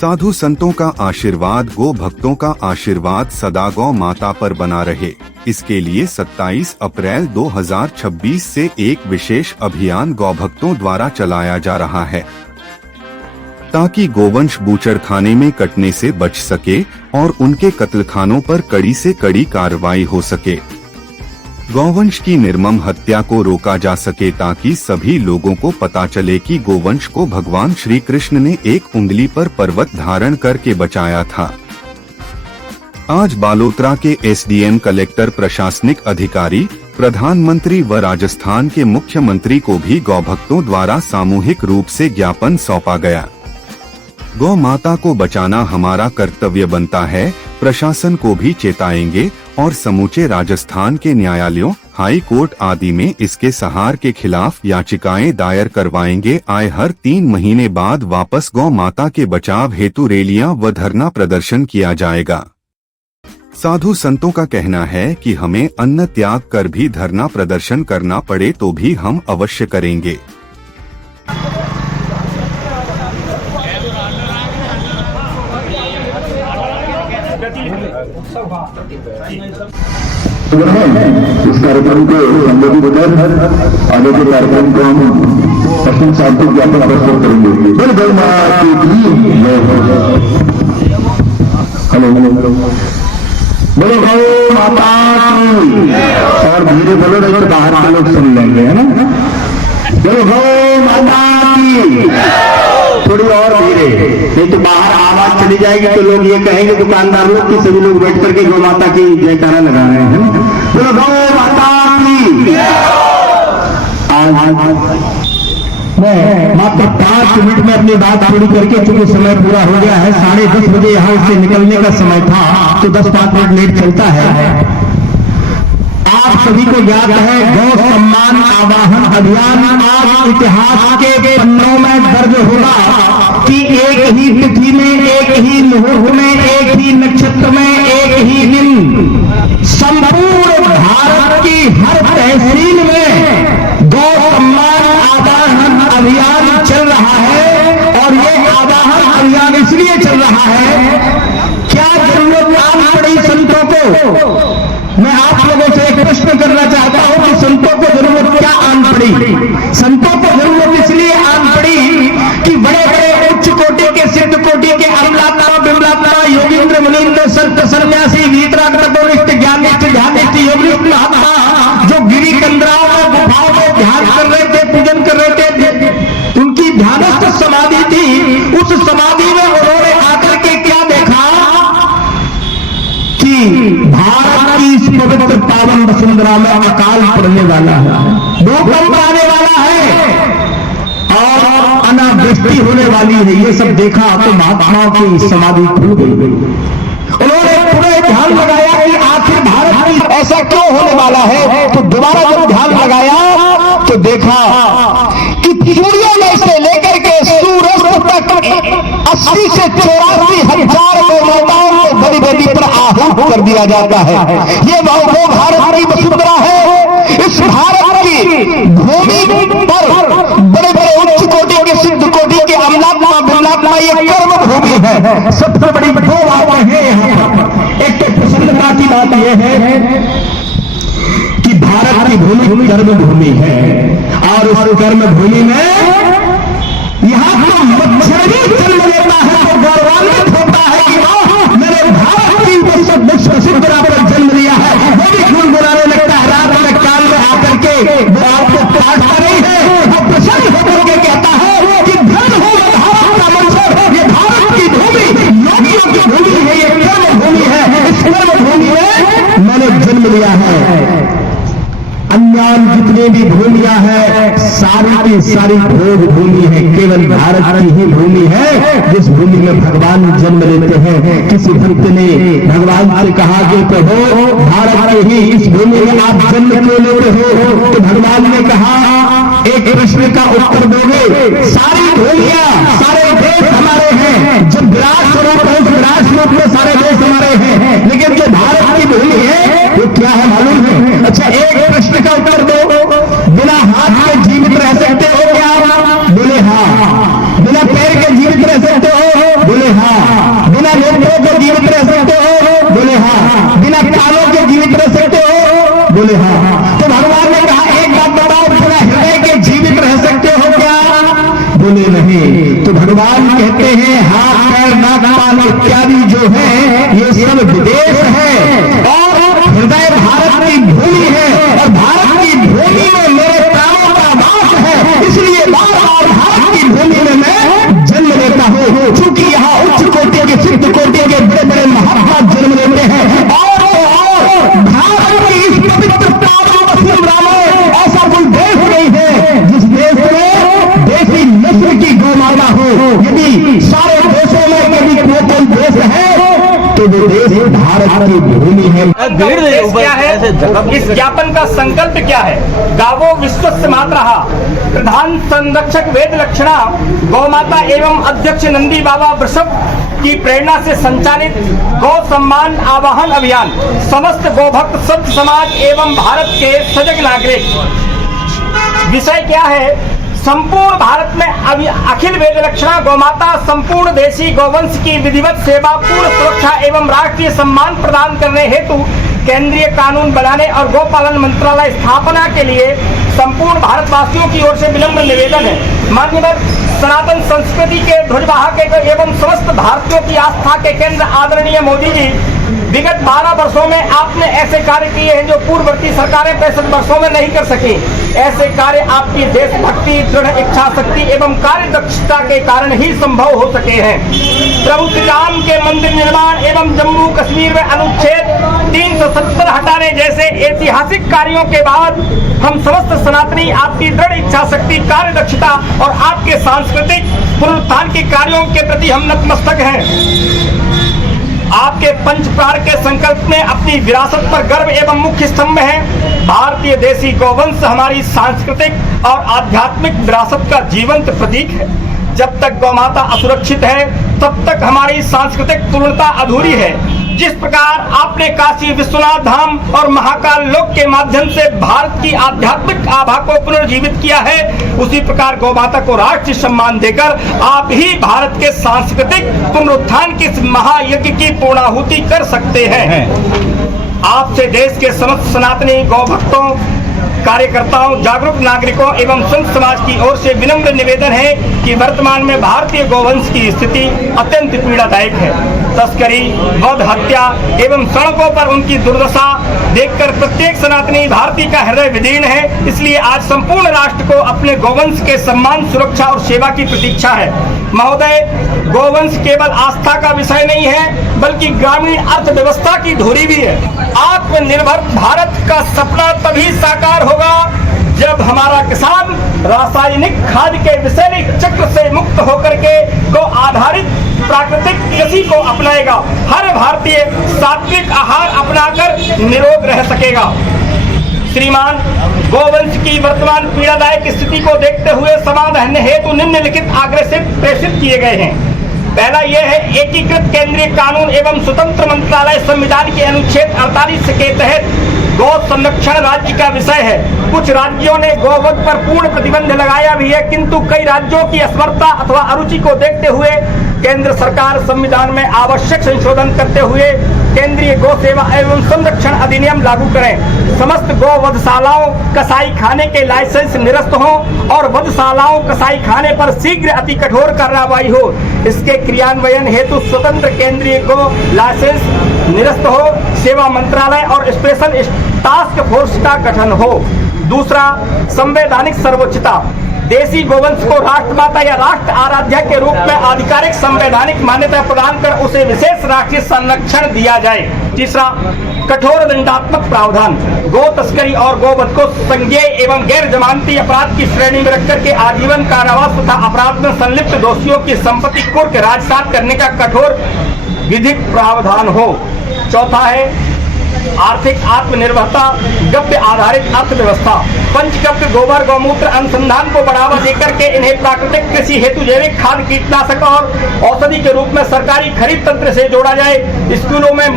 साधु संतों का आशीर्वाद, गो भक्तों का आशीर्वाद सदा गौ माता पर बना रहे। इसके लिए 27 अप्रैल 2026 से एक विशेष अभियान गौ भक्तों द्वारा चलाया जा रहा है, ताकि गोवंश बूचड़खाने में कटने से बच सके और उनके कत्लखानों पर कड़ी से कड़ी कार्रवाई हो सके, गौवंश की निर्मम हत्या को रोका जा सके, ताकि सभी लोगों को पता चले कि गोवंश को भगवान श्री कृष्ण ने एक उंगली पर पर्वत धारण करके बचाया था। आज बालोतरा के एसडीएम, कलेक्टर, प्रशासनिक अधिकारी, प्रधानमंत्री व राजस्थान के मुख्यमंत्री को भी गौ भक्तों द्वारा सामूहिक रूप से ज्ञापन सौंपा गया। गौ माता को बचाना हमारा कर्तव्य बनता है। प्रशासन को भी चेताएंगे और समूचे राजस्थान के न्यायालयों, हाई कोर्ट आदि में इसके सहार के खिलाफ याचिकाएं दायर करवाएंगे। आए हर 3 महीने बाद वापस गौ माता के बचाव हेतु रैलियां व धरना प्रदर्शन किया जाएगा। साधु संतों का कहना है कि हमें अन्न त्याग कर भी धरना प्रदर्शन करना पड़े तो भी हम अवश्य करेंगे। इस कार्यक्रम को संबोधित कर आगे के कार्यक्रम को हम पश्चिम साहब को ज्ञापन प्रस्तुत करेंगे। हेलो बोलो गौ माता की, और धीरे बोलो नहीं तो बाहर के लोग सुन लेंगे, है ना। बोलो गौ माता की, थोड़ी और धीरे, नहीं तो बाहर आवाज चली जाएगी तो लोग ये कहेंगे दुकानदार लोग कि सभी लोग बैठ करके गौ माता की जयकारा लगा रहे हैं। बोलो गौ माता की। मैं मात्र 5 मिनट में अपनी बात पूरी करके, चूंकि समय पूरा हो गया है, 10:30 बजे यहाँ से निकलने का समय था, तो 10-5 मिनट लेट चलता है। आप सभी को याद है गौ सम्मान आवाहन अभियान आज इतिहास के पन्नों में दर्ज होगा कि एक ही तिथि में, एक ही मुहूर्त में, एक ही नक्षत्र में, एक ही दिन संपूर्ण भारत की हर तहसील में गौ सम्मान आवाहन अभियान चल रहा है। और ये आवाहन अभियान इसलिए चल रहा है, क्या जरूरत आन पड़ी संतों को? मैं आप लोगों से एक प्रश्न करना चाहता हूं कि संतों को जरूरत क्या आन पड़ी? संतों को जरूरत इसलिए आन पड़ी कि बड़े बड़े उच्च कोटि के, सिद्ध कोटि के अमलात्मा, बिमलात्मा, योगींद्र, मुनींद्र, संत, सन्यासी, वीतराग, तपोनिष्ठ, ज्ञानिष्ठ, ध्यानिष्ठ, योगिष्ठ महात्मा जो गिरी कंदराओं में, गुफाओं में ध्यान कर रहे थे, पूजन कर रहे थे, उनकी ध्यानस्थ समाधि थी। उस समाधि में उन्होंने आकर के क्या देखा कि भारत की इस पवित्र पावन वसुंधरा में अकाल पड़ने वाला है, भूकंप आने वाला है और अनावृष्टि होने वाली है। ये सब देखा तो महात्माओं की समाधि खुल गई। उन्होंने पूरे ध्यान लगाया कि आखिर भारत की ऐसा क्यों होने वाला है। तो दोबारा जब ध्यान लगाया तो देखा कि सूर्योदय से लेकर के सूर्यास्त तक 80 से 84 हजार गौ माताओं को बड़ी बड़ी पर आहूत कर दिया जाता है। ये वो भारत की वसुंधरा है। इस भारत की भूमि पर बड़े बड़े उच्च कोटि के, सिद्ध कोटि के अमलात्मा, बिमलात्मा, ये कर्म भूमि है। सबसे बड़ी 2 बातें हैं यहाँ पर। एक तो प्रसन्नता की बात यह है कि भारत की भूमि कर्म भूमि है, और उस कर्म भूमि में यहाँ तो मच्छर भी जन्म लेता है तो गौरवान्वित होता है कि वाह, मैंने भारत की विश्व वसुंधरा पर जन्म लिया है। वो भी गुनगुनाने लगता है, रात में कान में आकर के वो आपको काटता नहीं है, वो प्रसन्न होकर के कहता है कि धन हो भारत का मंत्र, ये भारत की भूमि योगियों की भूमि है, ये कर्म भूमि है। इस कर्म भूमि में मैंने जन्म लिया है। अन्यान जितने भी भूमियां हैं सारी की सारी भोग भूमि है, केवल भारत की ही भूमि है जिस भूमि में भगवान जन्म लेते हैं। किसी भक्त ने भगवान से कहा कि प्रभु भारत के ही इस भूमि में आप जन्म क्यों लेते हो? तो भगवान ने कहा, एक प्रश्न का उत्तर दोगे, सारी भूमियां, सारे देश हमारे हैं। जब विराट स्वरूप है उस विराट स्वरूप में सारे देश हमारे हैं, लेकिन जो भारत की भूमि है वो क्या है मालूम है? अच्छा, एक प्रश्न का उत्तर दो, बिना हाथ के जीवित रह सकते हो क्या? बोले हाँ। बिना पैर के जीवित रह सकते हो? बोले हाँ। भारत की भूमि है। उद्देश्य क्या है, इस ज्ञापन का संकल्प क्या है? गावो विश्वस्य मातरः प्रधान संरक्षक वेद लक्षणा गौमाता एवं अध्यक्ष नंदी बाबा वृषभ की प्रेरणा से संचालित गौ सम्मान आवाहन अभियान समस्त गोभक्त संत समाज एवं भारत के सजग नागरिक। विषय क्या है? संपूर्ण भारत में अभी अखिल वेद लक्षणा गौमाता संपूर्ण देशी गौवंश की विधिवत सेवा, पूर्ण सुरक्षा एवं राष्ट्रीय सम्मान प्रदान करने हेतु केंद्रीय कानून बनाने और गौपालन मंत्रालय स्थापना के लिए संपूर्ण भारतवासियों की ओर से विनम्र निवेदन है। मान्यवर सनातन संस्कृति के ध्वजवाहक एवं समस्त भारतीयों की आस्था के केंद्र आदरणीय मोदी जी, विगत 12 वर्षों में आपने ऐसे कार्य किए हैं जो पूर्ववर्ती सरकारें 65 वर्षों में नहीं कर सकी। ऐसे कार्य आपकी देशभक्ति, दृढ़ इच्छा शक्ति एवं कार्य दक्षता के कारण ही संभव हो सके हैं। प्रभु श्री राम के मंदिर निर्माण एवं जम्मू कश्मीर में अनुच्छेद 370 हटाने जैसे ऐतिहासिक कार्यों के बाद हम समस्त सनातनी आपकी दृढ़ इच्छा शक्ति, कार्य दक्षता और आपके सांस्कृतिक पुनरुत्थान के कार्यों के प्रति हम नतमस्तक हैं। आपके पंच प्राण के संकल्प में अपनी विरासत पर गर्व एवं मुख्य स्तंभ है। भारतीय देसी गौवंश हमारी सांस्कृतिक और आध्यात्मिक विरासत का जीवंत प्रतीक है। जब तक गौमाता असुरक्षित है तब तक हमारी सांस्कृतिक पूर्णता अधूरी है। जिस प्रकार आपने काशी विश्वनाथ धाम और महाकाल लोक के माध्यम से भारत की आध्यात्मिक आभा को पुनर्जीवित किया है, उसी प्रकार गौमाता को राष्ट्रीय सम्मान देकर आप ही भारत के सांस्कृतिक पुनरुत्थान के इस महायज्ञ की पूर्णाहुति कर सकते हैं। आपसे देश के समस्त सनातनी गौ भक्तों, कार्यकर्ताओं, जागरूक नागरिकों एवं संत समाज की ओर से विनम्र निवेदन है कि वर्तमान में भारतीय गौवंश की स्थिति अत्यंत पीड़ादायक है। तस्करी, वध, हत्या एवं सड़कों पर उनकी दुर्दशा देखकर प्रत्येक सनातनी भारतीय का हृदय विदीर्ण है। इसलिए आज संपूर्ण राष्ट्र को अपने गौवंश के सम्मान, सुरक्षा और सेवा की प्रतीक्षा है। महोदय, गौवंश केवल आस्था का विषय नहीं है बल्कि ग्रामीण अर्थव्यवस्था की धुरी भी है। आत्मनिर्भर भारत का सपना तभी साकार होगा जब हमारा किसान रासायनिक खाद के विषैले चक्र से मुक्त होकर के गौ आधारित प्राकृतिक कृषि को अपनाएगा। हर भारतीय सात्विक आहार अपनाकर निरोग रह सकेगा। श्रीमान, गोवंश की वर्तमान पीड़ादायक स्थिति को देखते हुए समाधान हेतु निम्नलिखित आग्रह से प्रेषित किए गए हैं। पहला यह है, एकीकृत केंद्रीय कानून एवं स्वतंत्र मंत्रालय संविधान के अनुच्छेद 48 के तहत गौ संरक्षण राज्य का विषय है। कुछ राज्यों ने गौवध पर पूर्ण प्रतिबंध लगाया भी है, किंतु कई राज्यों की असमर्थता अथवा अरुचि को देखते हुए केंद्र सरकार संविधान में आवश्यक संशोधन करते हुए केंद्रीय गौ सेवा एवं संरक्षण अधिनियम लागू करें। समस्त गौ वधशालाओं, कसाई खाने के लाइसेंस निरस्त हों और वधशालाओं, कसाई खाने पर शीघ्र अति कठोर कार्रवाई हो। इसके क्रियान्वयन हेतु स्वतंत्र केंद्रीय गौ लाइसेंस निरस्त हो, सेवा मंत्रालय और स्पेशल टास्क फोर्स का गठन हो। दूसरा, संवैधानिक सर्वोच्चता। देसी गोवंश को राष्ट्रमाता या राष्ट्र आराध्या के रूप में आधिकारिक संवैधानिक मान्यता प्रदान कर उसे विशेष राष्ट्रीय संरक्षण दिया जाए। तीसरा, कठोर दंडात्मक प्रावधान। गो तस्करी और गोवध को संज्ञेय एवं गैर जमानती अपराध की श्रेणी में रखकर के आजीवन कारावास तथा अपराध में संलिप्त दोषियों की संपत्ति कुर्क राजसात करने का कठोर विधिक प्रावधान हो। चौथा है, आर्थिक आत्मनिर्भरता, गव्य आधारित अर्थव्यवस्था। पंचगव्य गोबर गौमूत्र अनुसंधान को बढ़ावा देकर के इन्हें प्राकृतिक कृषि हेतु जैविक खाद, कीटनाशक और औषधि के रूप में सरकारी खरीद तंत्र से जोड़ा जाए। स्कूलों में